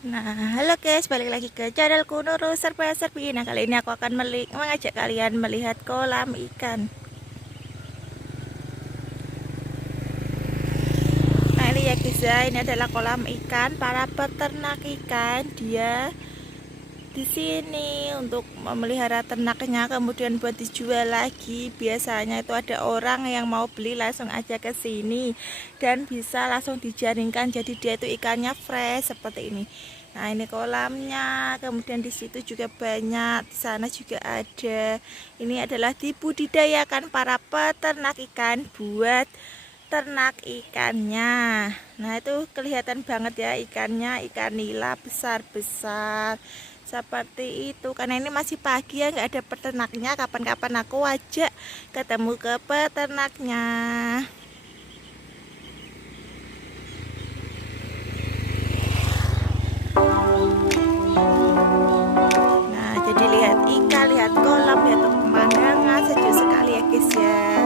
Nah, halo guys, balik lagi ke channelku Nurul Serba Serbi. Nah, kali ini aku akan mengajak kalian melihat kolam ikan. Nah, ini ya guys ya, ini adalah kolam ikan para peternak ikan. Dia di sini untuk memelihara ternaknya, kemudian buat dijual lagi. Biasanya itu ada orang yang mau beli langsung aja ke sini dan bisa langsung dijaringkan. Jadi dia itu ikannya fresh seperti ini. Nah, ini kolamnya. Kemudian di situ juga banyak, di sana juga ada. Ini adalah dibudidayakan para peternak ikan buat ternak ikannya. Nah, itu kelihatan banget ya ikannya, ikan nila besar-besar seperti itu. Karena ini masih pagi ya, nggak ada peternaknya. Kapan-kapan aku ajak ketemu ke peternaknya. Nah, jadi lihat ikan, lihat kolam, lihat pemandangan, sejuk sekali ya guys ya.